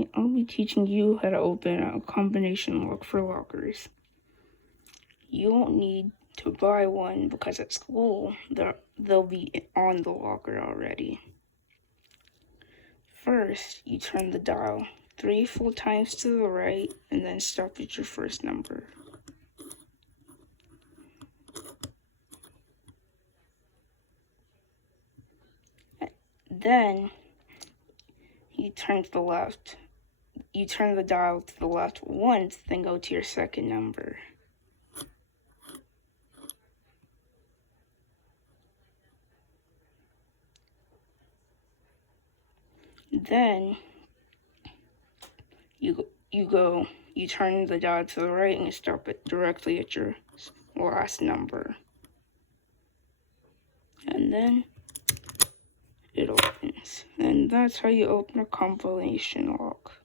Tonight, I'll be teaching you how to open a combination lock for lockers. You won't need to buy one because at school, they'll be on the locker already. First, you turn the dial 3 full times to the right and then stop at your first number. Then, you turn to the left. You turn the dial to the left once, then go to your second number. Then, you turn the dial to the right and stop it directly at your last number. And then, it opens. And that's how you open a combination lock.